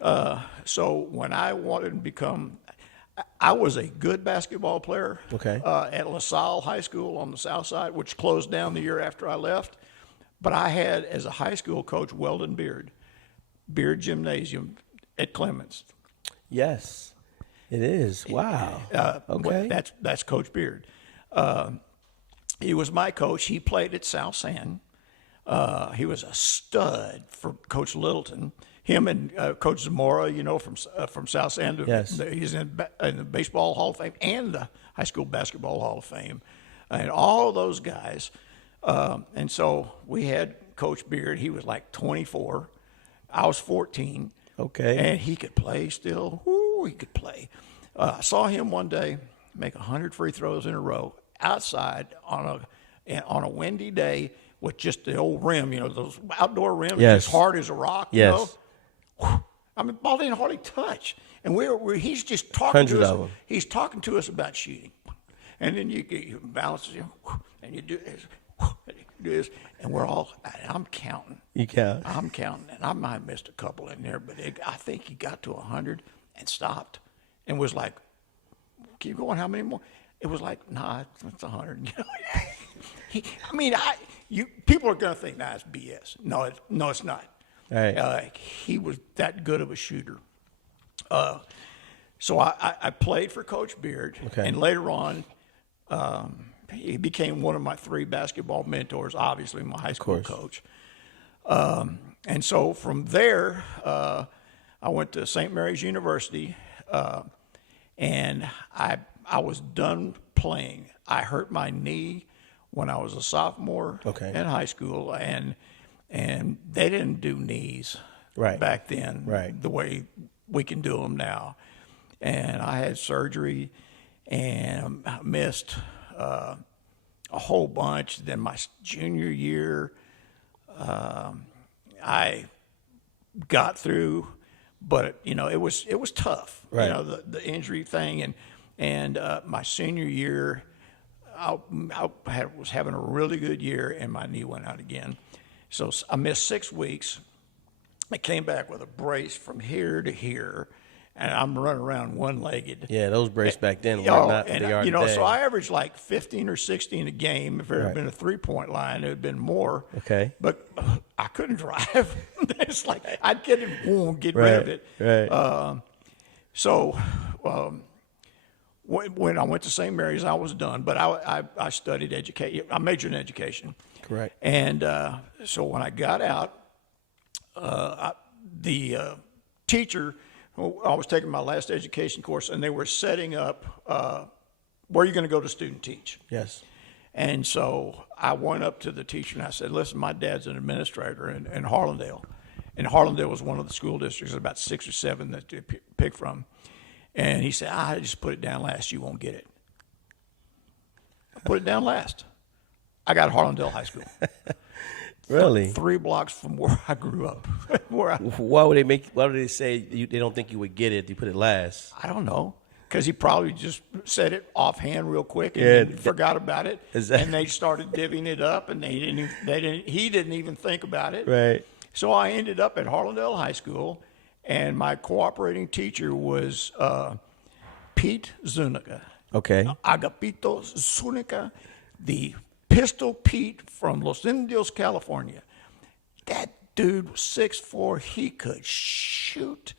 So when I wanted to become, I was a good basketball player. Okay. At LaSalle High School on the south side, which closed down the year after I left. But I had, as a high school coach, Weldon Beard Gymnasium at Clemens. Yes, it is. Wow. Okay. That's Coach Beard. He was my coach. He played at South San. He was a stud for Coach Littleton. Him and Coach Zamora, from South San. Yes. He's in the Baseball Hall of Fame and the High School Basketball Hall of Fame. And all of those guys. And so we had Coach Beard. He was like 24. I was 14. Okay. And he could play still. Woo, he could play. I saw him one day make 100 free throws in a row outside on a windy day with just the old rim, those outdoor rims, Yes. as hard as a rock. Yes. I mean, ball didn't hardly touch. And he's just talking Hundreds to us. of them. He's talking to us about shooting. And then you balance, and you do this, and I'm counting. You count. I'm counting, and I might have missed a couple in there, but I think he got to 100 and stopped and was like, keep going, how many more? It was like, nah, it's 100. People are going to think, nah, it's BS. No, it's not. Right. He was that good of a shooter. So I played for Coach Beard, Okay. and later on, he became one of my 3 basketball mentors, obviously my high school coach. And so from there, I went to St. Mary's University, and I was done playing. I hurt my knee when I was a sophomore in high school, and they didn't do knees back then the way we can do them now. And I had surgery and I missed a whole bunch. Then my junior year, I got through, but it was tough. Right. The injury thing, and my senior year, I was having a really good year, and my knee went out again. So I missed 6 weeks. I came back with a brace from here to here, and I'm running around one-legged. Yeah, those braces back then were not what they are today. So I averaged like 15 or 16 a game. If there had been a three-point line, it would have been more. Okay. But I couldn't drive. It's like I'd get it, boom, get rid of it. Right. When I went to St. Mary's, I was done. But I studied education. I majored in education. Correct. And so when I got out, the teacher, I was taking my last education course, and they were setting up where you're going to go to student teach. Yes. And so I went up to the teacher and I said, listen, my dad's an administrator in Harlandale. And Harlandale was one of the school districts, about 6 or 7 that they pick from. And he said, I just put it down last, you won't get it. I put it down last. I got Harlandale High School. Really? 3 blocks from where I grew up. Why would they say they don't think you would get it if you put it last? I don't know. Because he probably just said it offhand real quick and then forgot about it. And they started divvying it up, and he didn't even think about it. Right. So I ended up at Harlandale High School, and my cooperating teacher was Pete Zuniga. Okay. Agapito Zuniga, the Pistol Pete from Los Indios, California. That dude was 6'4". He could shoot.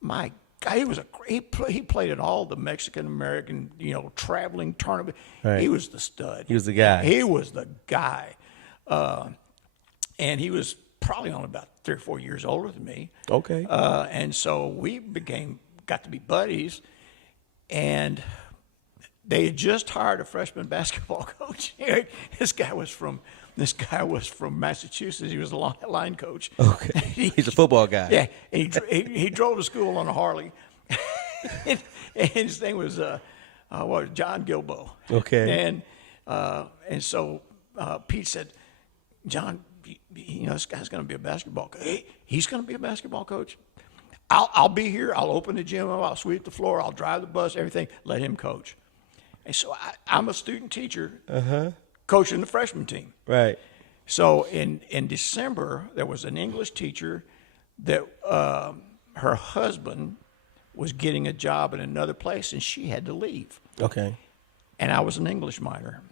My God, he played in all the Mexican American, traveling tournament. Right. He was the stud. He was the guy. He was the guy. And he was probably only about 3 or 4 years older than me. Okay. And so we got to be buddies, and they had just hired a freshman basketball coach. This guy was from Massachusetts. He was a line coach. Okay. He's a football guy. Yeah. And he drove to school on a Harley. and his name was John Gilbo. Okay. And so Pete said, John, this guy's going to be a basketball coach. Hey, he's going to be a basketball coach. I'll be here. I'll open the gym up. I'll sweep the floor. I'll drive the bus, everything. Let him coach. And so I'm a student teacher coaching the freshman team. Right. So in December, there was an English teacher that her husband was getting a job in another place, and she had to leave. Okay. And I was an English minor.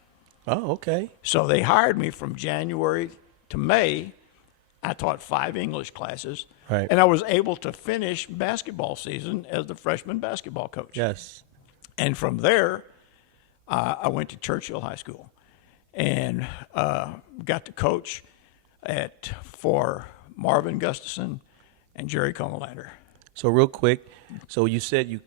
Oh, okay. So they hired me from January to May. I taught 5 English classes. Right. And I was able to finish basketball season as the freshman basketball coach. Yes. And from there, I went to Churchill High School and got to coach for Marvin Gustafson and Jerry Comalander. So real quick, so you said you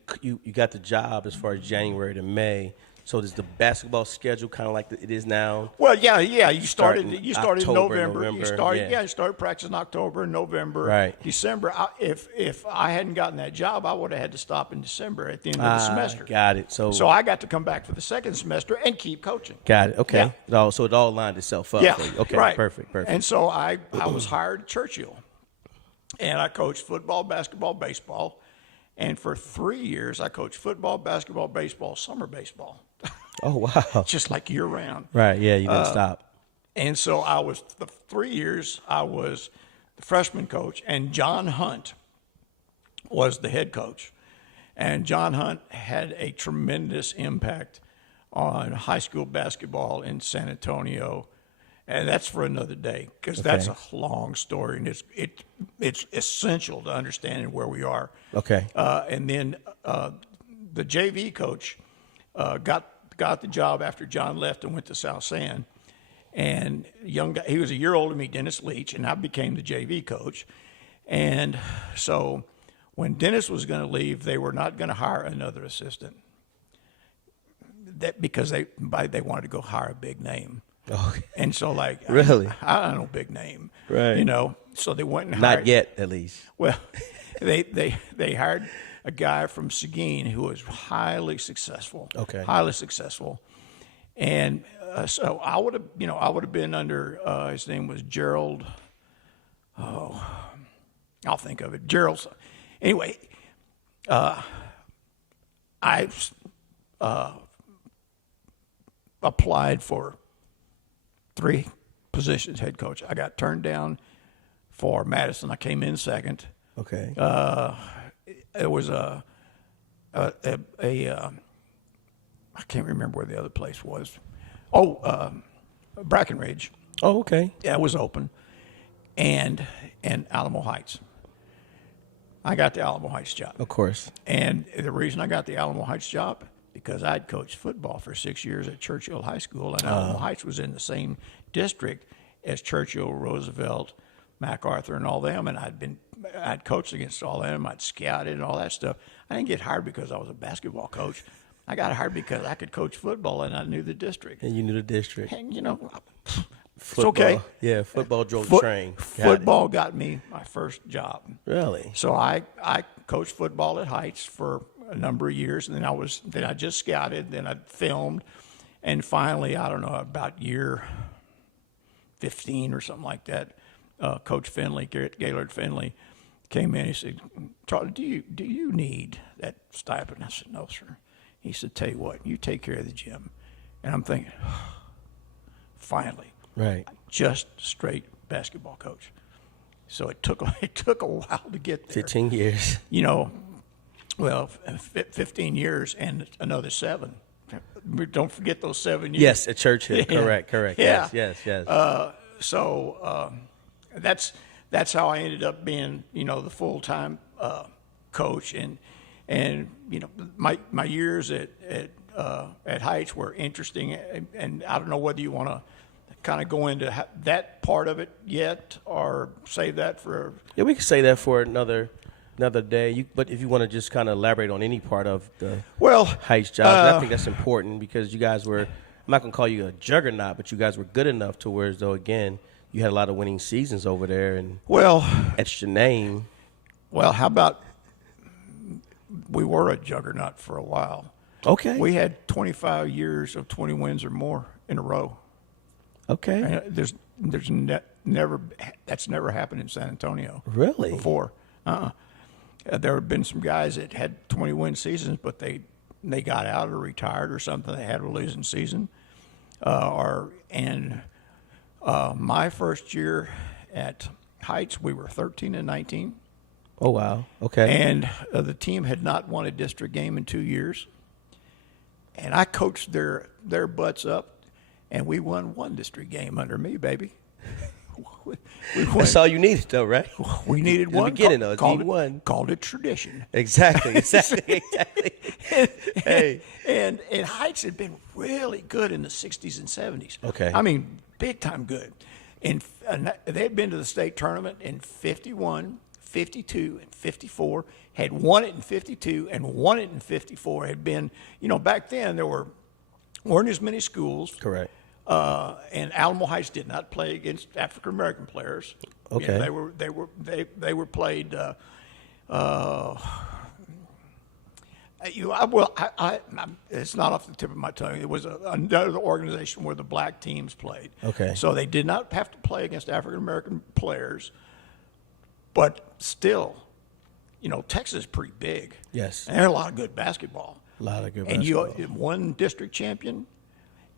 got the job as far as January to May. So is the basketball schedule kind of like it is now? Well, yeah. You started October, November. You started yeah. You started practicing in October, November, Right. December. If I hadn't gotten that job, I would have had to stop in December at the end of the semester. Got it. So I got to come back for the second semester and keep coaching. got it. Okay. Yeah. So it all lined itself up Yeah, for you. Okay. right. Perfect. And so I was hired at Churchill, and I coached football, basketball, baseball, and for 3 years I coached football, basketball, baseball, summer baseball. Oh, wow. Just like year round. Right. Yeah. You didn't stop. And so I was, the 3 years, I was the freshman coach, and John Hunt was the head coach. And John Hunt had a tremendous impact on high school basketball in San Antonio. And that's for another day, because that's a long story, and it's essential to understanding where we are. Okay. And then the JV coach got the job after John left and went to South San. And young guy, he was a year older than me, Dennis Leach, and I became the JV coach. And so when Dennis was going to leave, they were not going to hire another assistant. Because they wanted to go hire a big name. Okay. And so, like, Really? I don't know, big name, Right. You know. So they went and hired. Not yet, at least. Well, they hired a guy from Seguin who was highly successful. Okay. Highly successful, and so I would have been under. His name was Gerald. Oh, I'll think of it. Gerald. Anyway, I applied for 3 positions, head coach. I got turned down for Madison. I came in second. Okay. It was I can't remember where the other place was. Brackenridge. Oh, okay. Yeah, it was open, and Alamo Heights. I got the Alamo Heights job. Of course. And the reason I got the Alamo Heights job, because I'd coached football for 6 years at Churchill High School, and Alamo Heights was in the same district as Churchill, Roosevelt, MacArthur, and all them, and I'd coached against all them. I'd scouted and all that stuff. I didn't get hired because I was a basketball coach. I got hired because I could coach football and I knew the district. And you knew the district. And, it's Football. okay. Yeah, football drove the train. Football got me my first job. Really? So I coached football at Heights for a number of years, and then I just scouted, then I filmed, and finally, I don't know, about year 15 or something like that, Coach Finley, Gaylord Finley, came in. He said, "Charlie, do you need that stipend?" I said, "No, sir." He said, "Tell you what, you take care of the gym." And I'm thinking, finally, Right. just straight basketball coach. So it took a while to get there. 15 years. 15 years and another 7. Don't forget those 7 years. Yes, at Churchill. Yeah. Correct. Yeah. Yes. So that's how I ended up being, the full-time coach, and my years at Heights were interesting, and I don't know whether you want to kind of go into that part of it yet, or save that for. Yeah, we could say that for another day. But if you want to just kind of elaborate on any part of the Heights job, I think that's important, because you guys were. I'm not gonna call you a juggernaut, but you guys were good enough to where, as though, again, you had a lot of winning seasons over there, and etched your name. Well, how about we were a juggernaut for a while. Okay. We had 25 years of 20 wins or more in a row. Okay. And there's never that's never happened in San Antonio. Really? Before. There have been some guys that had 20-win seasons, but they got out or retired or something. They had a losing season. My first year at Heights, we were 13-19. Oh, wow. Okay. And the team had not won a district game in 2 years. And I coached their butts up, and we won one district game under me, baby. That's all you needed, though, right? We needed one. Beginning, though. Called it tradition. Exactly. Hey. And Heights had been really good in the 60s and 70s. Okay. I mean, big time good. And they had been to the state tournament in 51, 52, and 54, had won it in 52 and won it in 54. Had been, back then there weren't as many schools. Correct. And Alamo Heights did not play against African American players. Okay. They were played. It's not off the tip of my tongue. It was another organization where the black teams played. Okay. So they did not have to play against African American players, but still, Texas is pretty big. Yes. And there's a lot of good basketball. And you one district champion,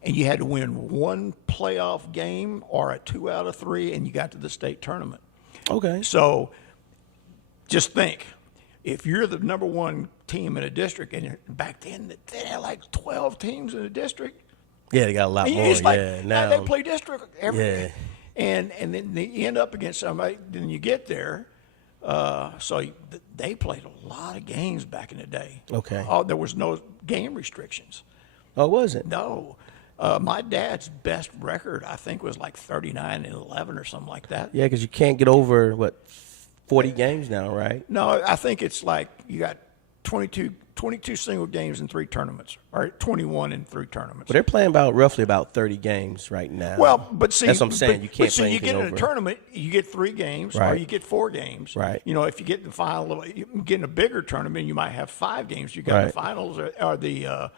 and you had to win one playoff game or a 2 out of 3, and you got to the state tournament. Okay. So just think, if you're the number one team in a district, and back then they had like 12 teams in a district. Yeah, they got a lot more. Now they play district every day. Yeah. And then you end up against somebody, then you get there. So they played a lot of games back in the day. Okay. There was no game restrictions. Oh, was it? No. My dad's best record, I think, was like 39-11 or something like that. Yeah, because you can't get over, 40 games now, right? No, I think it's like you got 22 single games in 3 tournaments, or 21 in 3 tournaments. But they're playing roughly about 30 games right now. Well, but see, that's what I'm saying. You can't play you anything get in over. a tournament, you get 3 games, Right. or you get 4 games. Right. If you get in the final, you get in a bigger tournament, you might have 5 games. You got Right. the finals or the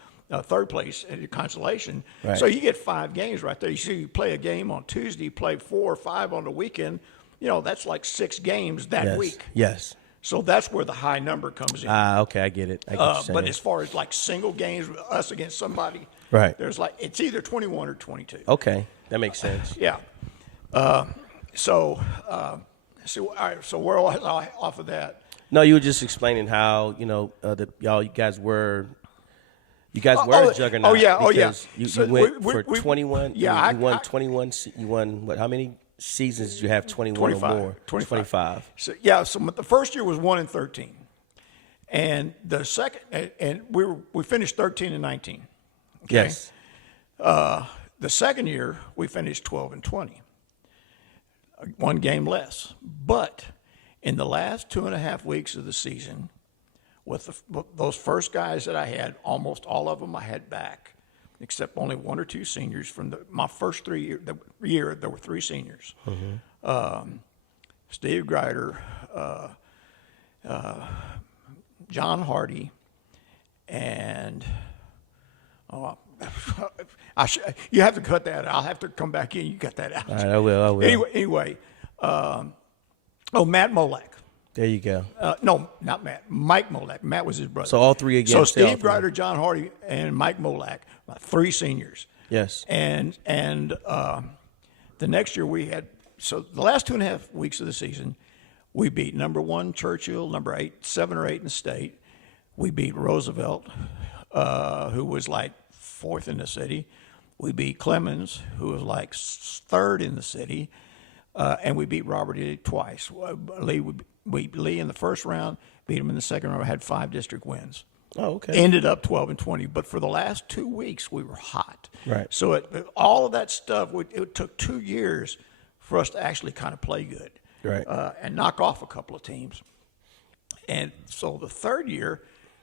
third place at the consolation. Right. So you get 5 games right there. You play a game on Tuesday, you play 4 or 5 on the weekend. That's like 6 games that week. Yes. So that's where the high number comes in. Okay, I get it. I get what you're saying. But as far as like single games, us against somebody, Right. there's it's either 21 or 22. Okay, that makes sense. Yeah. So all right. So where was I off of that? No, you were just explaining how you guys were a juggernaut. Oh yeah. because You So went for 21. Yeah, you won 21. You won what? How many seasons did you have? 21 or more. 25. So yeah. So the first year was 1-13, and the second, and we finished 13-19. Okay? Yes. The second year we finished 12-20. 1 game less, but in the last 2.5 weeks of the season, with those first guys that I had, almost all of them I had back, except only 1 or 2 seniors. From my first 3 year, there were 3 seniors. Mm-hmm. Steve Greider, John Hardy, and you have to cut that out. I'll have to come back in. You cut that out. All right, I will. Anyway, Matt Molak. There you go. No, not Matt. Mike Molak. Matt was his brother. So all 3 again. So Steve Greider, John Hardy, and Mike Molak, 3 seniors. Yes. And the next year we had, so the last 2.5 weeks of the season, we beat number 1 Churchill, number 7 or 8 in the state. We beat Roosevelt, who was like 4th in the city. We beat Clemens, who was like 3rd in the city. And we beat Robert E. twice. We beat Lee in the first round, beat him in the second round, had 5 district wins. Oh, okay. Ended up 12-20. But for the last 2 weeks, we were hot. Right. So all of that stuff, it took 2 years for us to actually kind of play good. Right. And knock off a couple of teams. And so the third year,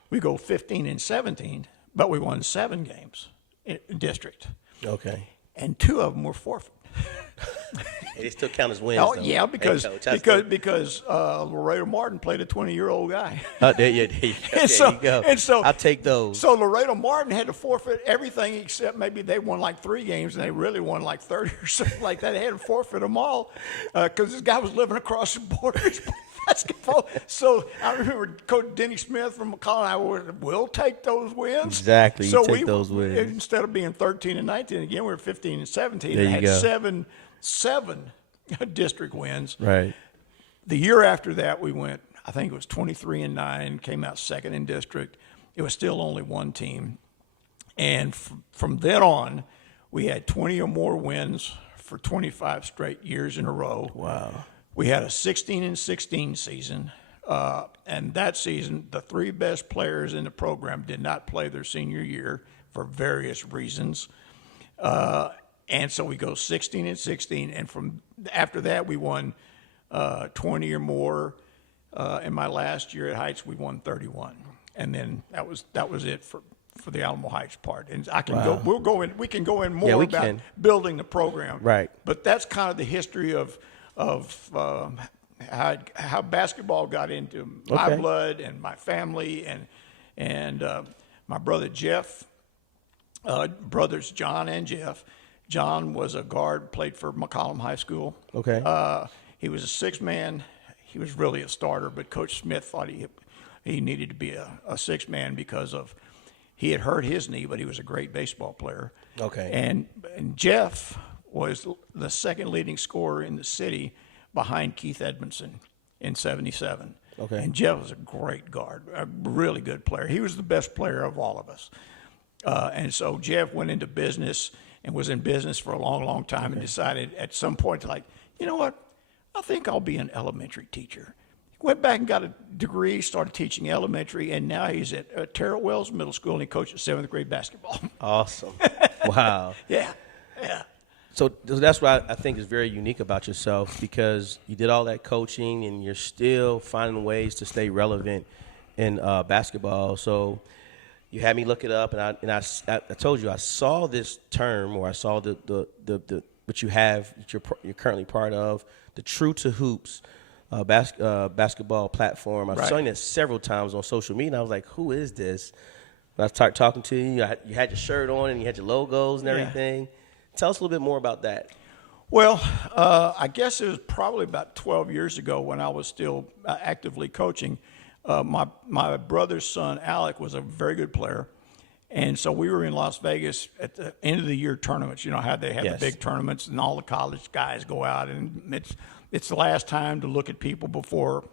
we go 15-17, but we won 7 games in district. Okay. And 2 of them were forfeit. They still count as wins. Oh, though. yeah, because Laredo Martin played a 20-year-old guy. There you go. And so I'll take those. So Laredo Martin had to forfeit everything except maybe they won like 3 games and they really won like 30 or something like that. They had to forfeit them all because this guy was living across the border. Basketball. So I remember Coach Denny Smith from McCall and I were, we'll take those wins. Exactly. So take those wins. Instead of being 13-19 again, we were 15-17. There you had go. seven district wins. Right. The year after that, we went I think it was 23-9, came out second in district. It was still only one team. And from then on, we had 20 or more wins for 25 straight years in a row. Wow. We had a 16-16 season. And that season, the three best players in the program did not play their senior year for various reasons. And so we go 16-16. And from after that, we won 20 or more. In my last year at Heights, we won 31. And then that was it for the Alamo Heights part. And I can we can go in more about building the program. Right. But that's kind of the history of how basketball got into my blood and my family and my brother Jeff, brothers John and Jeff. John was a guard, played for McCollum High School. Okay. He was a six-man. He was really a starter, but Coach Smith thought he needed to be a six-man because he had hurt his knee, but he was a great baseball player. Okay. And Jeff was the second leading scorer in the city behind Keith Edmondson in 77. Okay. And Jeff was a great guard, a really good player. He was the best player of all of us. And so Jeff went into business and was in business for a long, long time and decided at some point, like, you know what, I think I'll be an elementary teacher. He went back and got a degree, started teaching elementary, and now he's at Terrell Wells Middle School, and he coaches 7th grade basketball. Awesome. Wow. Yeah. So that's what I think is very unique about yourself, because you did all that coaching and you're still finding ways to stay relevant in basketball. So you had me look it up, and I told you I saw this term, or I saw the what you have, that you're currently part of, the True to Hoops basketball platform. I've seen it several times on social media, and I was like, who is this? When I started talking to you, you had your shirt on and you had your logos and everything. Tell us a little bit more about that. Well, I guess it was probably about 12 years ago when I was still actively coaching. My brother's son, Alec, was a very good player. And so we were in Las Vegas at the end of the year tournaments. You know how they have the big tournaments and all the college guys go out, and it's the last time to look at people before.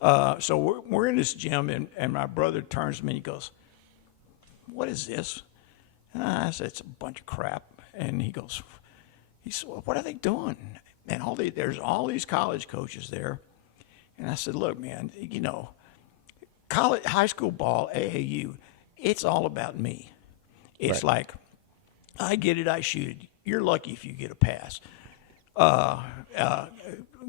So we're in this gym, and my brother turns to me and he goes, "What is this?" And I said, "It's a bunch of crap." And he said, "Well, what are they doing?" And there's all these college coaches there. And I said, "Look, man, you know, high school ball, AAU, it's all about me. It's like, I get it, I shoot it. You're lucky if you get a pass.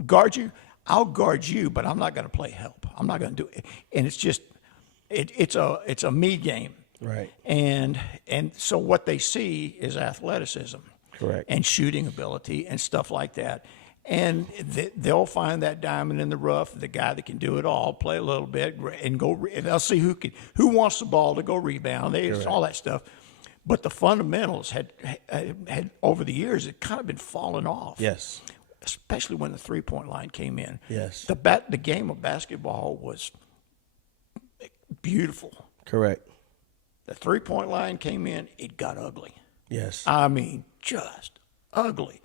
Guard you, I'll guard you, but I'm not going to play help. I'm not going to do it." And it's just, it's a me game. Right. And so what they see is athleticism. Correct. And shooting ability and stuff like that. And they'll find that diamond in the rough, the guy that can do it all, play a little bit, and go. And they'll see who wants the ball to go rebound. All that stuff. But the fundamentals had over the years, it kind of been falling off. Yes. Especially when the 3-point line came in. Yes. The game of basketball was beautiful. Correct. The 3-point line came in, it got ugly. Yes. I mean, just ugly.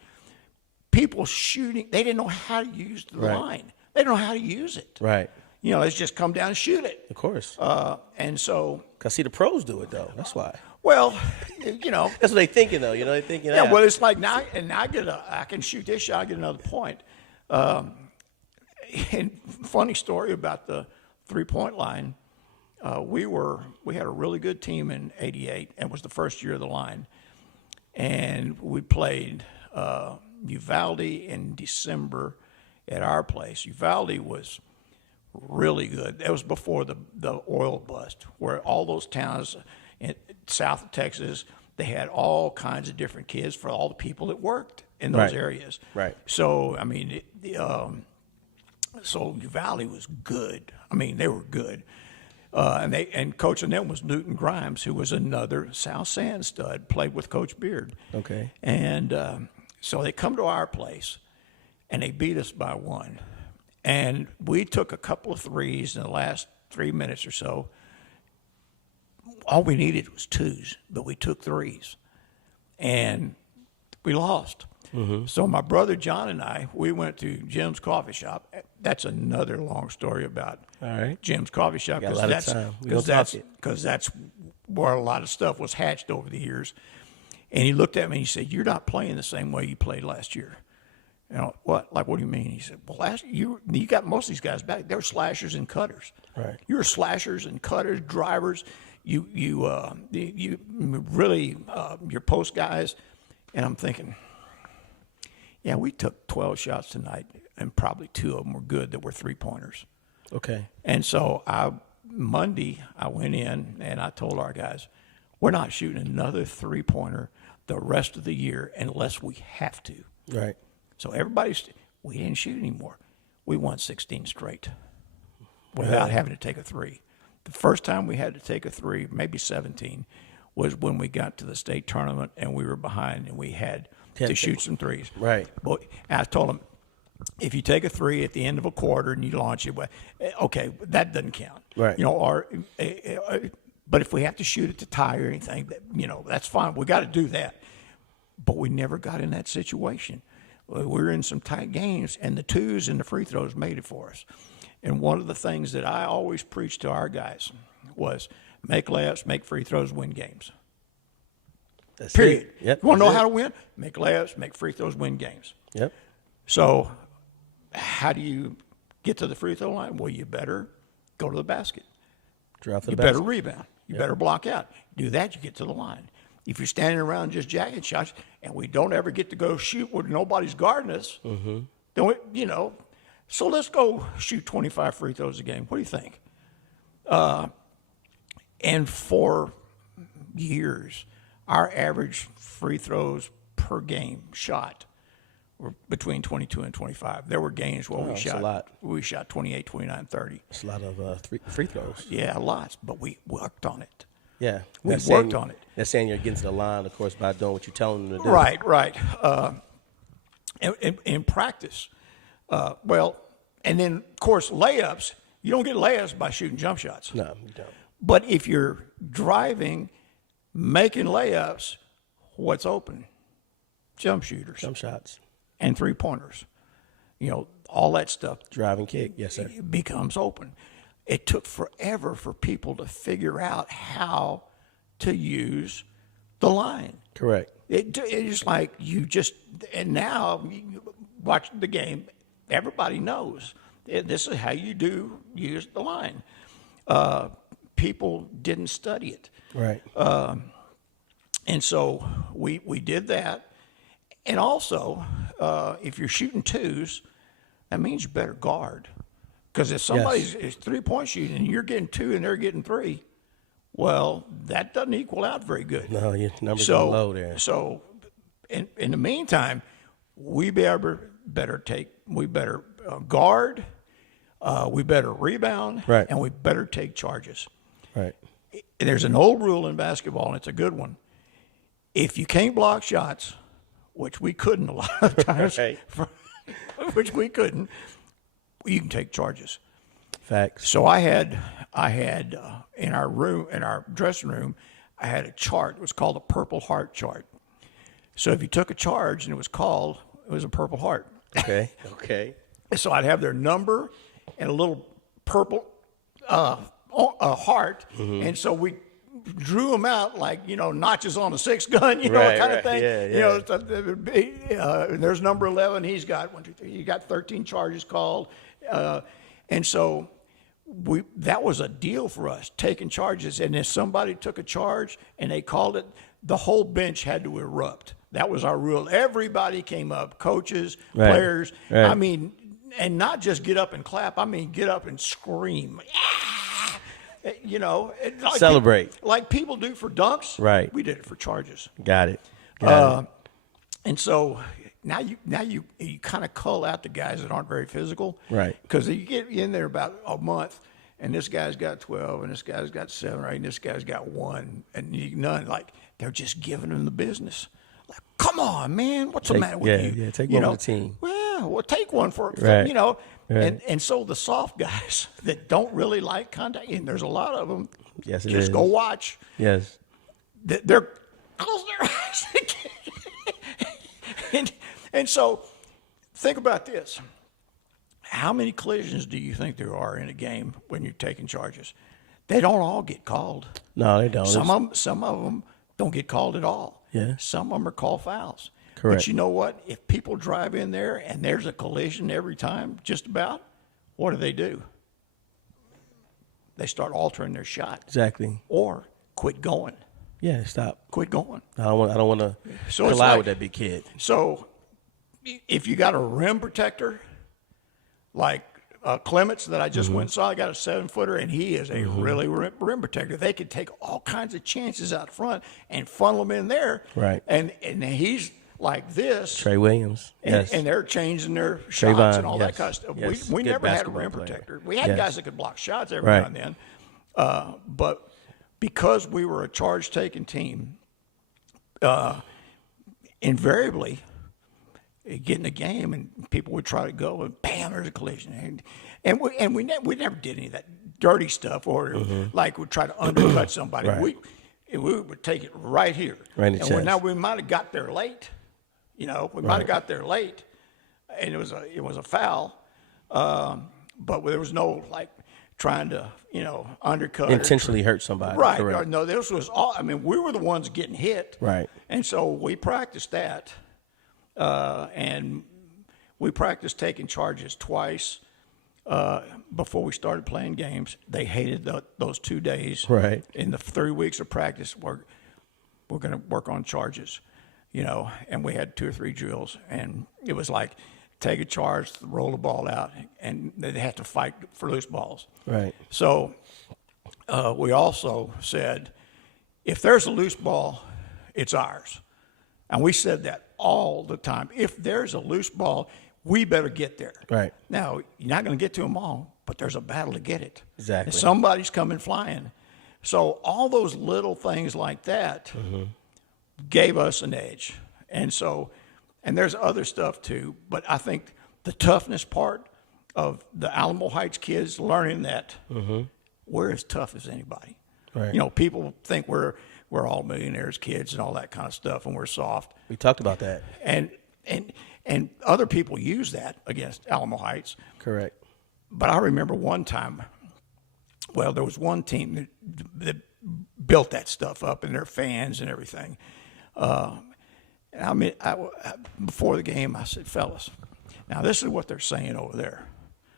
People shooting, they didn't know how to use the line. They didn't know how to use it. Right. You know, it's just come down and shoot it. Of course. And so. Because, see, the pros do it, though. That's why. Well, you know. That's what they're thinking, though. You know, they're thinking, yeah, well, it's like now I can shoot this shot, I get another point. And funny story about the 3-point line. We had a really good team in '88, and it was the first year of the line. And we played Uvalde in December at our place. Uvalde was really good. That was before the oil bust, where all those towns in south of Texas, they had all kinds of different kids for all the people that worked in those areas. Right. So, I mean, so Uvalde was good. I mean, they were good. And coaching them was Newton Grimes, who was another South San stud, played with Coach Beard. Okay. And so they come to our place, and they beat us by 1. And we took a couple of threes in the last 3 minutes or so. All we needed was 2s, but we took 3s. And we lost. So my brother John and I, we went to Jim's coffee shop. That's another long story about Jim's coffee shop, because that's where a lot of stuff was hatched over the years. And he looked at me and he said, "You're not playing the same way you played last year." You know, what? Like, what do you mean? He said, "Well, last you got most of these guys back. They were slashers and cutters. Right. You were slashers and cutters, drivers. You really your post guys." And I'm thinking, yeah, we took 12 shots tonight, and probably 2 of them were good that were 3-pointers. Okay. And so Monday I went in and I told our guys, we're not shooting another 3-pointer the rest of the year unless we have to. Right. So we didn't shoot anymore. We won 16 straight without having to take a 3. The first time we had to take a 3, maybe 17, was when we got to the state tournament and we were behind and we had to shoot some 3s. Right. But I told them, if you take a 3 at the end of a quarter and you launch it, okay, that doesn't count. Right. You know, but if we have to shoot it to tie or anything, you know, that's fine. We got to do that. But we never got in that situation. We were in some tight games, and the 2s and the free throws made it for us. And one of the things that I always preached to our guys was make layups, make free throws, win games. That's Period. It. Yep. You want to know how to win? Make layups, make free throws, win games. Yep. So how do you get to the free throw line? Well, you better go to the basket. Drive to the You basket. better rebound. You better block out. Do that, you get to the line. If you're standing around just jacking shots and we don't ever get to go shoot where nobody's guarding us, then so let's go shoot 25 free throws a game. What do you think? And for years, our average free throws per game shot were between 22 and 25. There were games where we shot 28, 29, 30. It's a lot of free throws. Yeah, lots, but we worked on it. Yeah. We worked on it. That's saying you're getting to the line, of course, by doing what you're telling them to do. Right. In practice, and then, of course, layups, you don't get layups by shooting jump shots. No, you don't. But if you're driving, making layups, what's open? Jump shooters. Jump shots. And 3-pointers. You know, all that stuff. Drive and kick. Yes, sir. Becomes open. It took forever for people to figure out how to use the line. Correct. It's like and now you watch the game, everybody knows this is how you use the line. People didn't study it. Right. And so we did that. And also, if you're shooting 2s, that means you better guard. Because if somebody's 3-point shooting and you're getting 2 and they're getting 3, well, that doesn't equal out very good. No, your numbers are low there. So in the meantime, we better guard, we better rebound, right, and we better take charges. Right. And there's an old rule in basketball, and it's a good one. If you can't block shots, which we couldn't a lot of times, right, which we couldn't, you can take charges. Facts. So I had in our dressing room, I had a chart. It was called a Purple Heart chart. So if you took a charge and it was a Purple Heart. Okay. Okay. So I'd have their number and a little purple heart, and so we drew them out like notches on a 6 gun, kind of thing. Yeah. There's number 11. He's got 1, 2, 3. He got 13 charges called, and so that was a deal for us, taking charges. And if somebody took a charge and they called it, the whole bench had to erupt. That was our rule. Everybody came up, coaches, players. Right. I mean, and not just get up and clap. I mean, get up and scream. Like celebrate like people do for dunks. Right. We did it for charges. Got it. And so now you kind of cull out the guys that aren't very physical. Right. Because you get in there about a month, and this guy's got 12, and this guy's got 7 or 8, and this guy's got 1, and none. Like, they're just giving them the business. Like, come on, man, what's the matter with you? Yeah, take one for the team. Well, take one for right. Right. And so the soft guys that don't really like contact, and there's a lot of them. Yes, it just is. Go watch. Yes. They're close their eyes. And so think about this. How many collisions do you think there are in a game when you're taking charges? They don't all get called. No, they don't. Some of them don't get called at all. Yeah. Some of them are called fouls. Correct. But you know what? If people drive in there and there's a collision every time, just about, what do? They start altering their shot. Exactly. Or quit going. Yeah, stop. Quit going. I don't want to collide with that big kid. So if you got a rim protector, like Clements that I just went and saw, I got a 7-footer, and he is a really rim protector. They could take all kinds of chances out front and funnel them in there. Right. And he's like this. Trey Williams. And they're changing their shots and all that kind of stuff. Yes. We Good never had a rim player. protector. We had guys that could block shots every now and then. But because we were a charge-taking team, invariably, get in a game and people would try to go and bam, there's a collision. And we never did any of that dirty stuff or like would try to undercut somebody. Right. We would take it right here. Right in the chest. Now we might have got there late. We might have got there late, and it was a foul. But there was no like trying to undercut, intentionally hurt somebody. Right? Correct. No, this was all. I mean, we were the ones getting hit. Right. And so we practiced that, and we practiced taking charges twice before we started playing games. They hated those 2 days. Right. In the 3 weeks of practice, we're going to work on charges, and we had 2 or 3 drills, and it was like take a charge, roll the ball out, and they had to fight for loose balls. Right. So we also said, if there's a loose ball, it's ours. And we said that all the time. If there's a loose ball, we better get there. Right. Now, you're not going to get to them all, but there's a battle to get it. Exactly. And somebody's coming flying. So all those little things like that gave us an edge. And so, and there's other stuff too, but I think the toughness part of the Alamo Heights kids learning that we're as tough as anybody. Right. People think we're all millionaires kids and all that kind of stuff, and we're soft. We talked about that. And other people use that against Alamo Heights. Correct. But I remember one time, well, there was one team that built that stuff up and their fans and everything. I mean, before the game, I said, fellas, now this is what they're saying over there.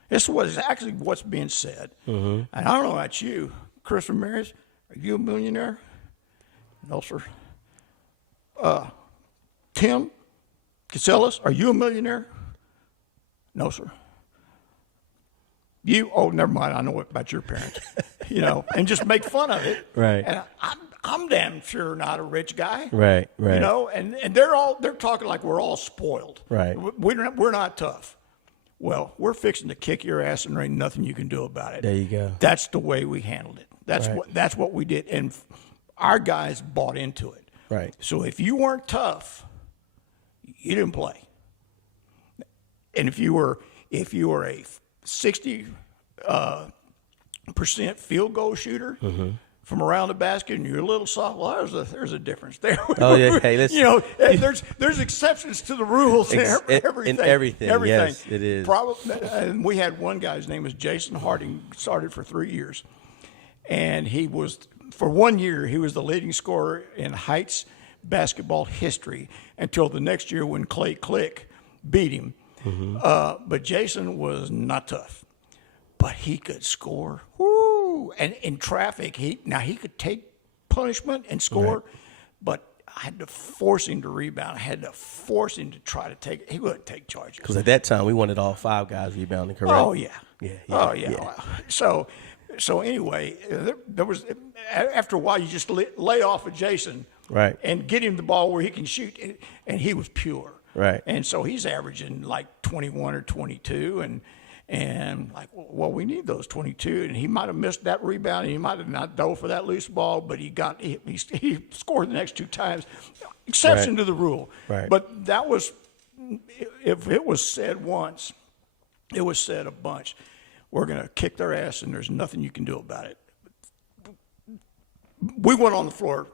This is actually what's being said. And I don't know about you, Chris Ramirez, are you a millionaire? No, sir. Tim Casellas, are you a millionaire? No, sir. Oh, never mind. I know about your parents, and just make fun of it. Right. And I'm damn sure not a rich guy. Right. And they're talking like we're all spoiled. Right. We're not tough. Well, we're fixing to kick your ass and there ain't nothing you can do about it. There you go. That's the way we handled it. That's what we did. And our guys bought into it. Right. So if you weren't tough, you didn't play. And if you were a 60% field goal shooter from around the basket and you're a little soft, well, there's a difference there. Oh yeah, hey, listen. There's exceptions to the rules in everything. In everything. Yes, it is. And we had one guy, his name was Jason Harding, started for 3 years. And he was, for 1 year, he was the leading scorer in Heights basketball history until the next year when Clay Click beat him. But Jason was not tough, but he could score. Woo! And in traffic, he could take punishment and score, but I had to force him to rebound. I had to force him to try to take it. He wouldn't take charges. Because at that time, we wanted all 5 guys rebounding, correct? Oh, yeah. Yeah. So anyway, there was, after a while, you just lay off of Jason. Right. And get him the ball where he can shoot, and he was pure. Right. And so he's averaging like 21 or 22, and like, well, we need those 22. And he might have missed that rebound, and he might have not dove for that loose ball, but he scored the next 2 times. Exception to the rule. Right. But that was, if it was said once, it was said a bunch. We're going to kick their ass, and there's nothing you can do about it. We went on the floor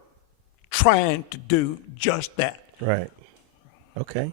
trying to do just that. Right. Okay.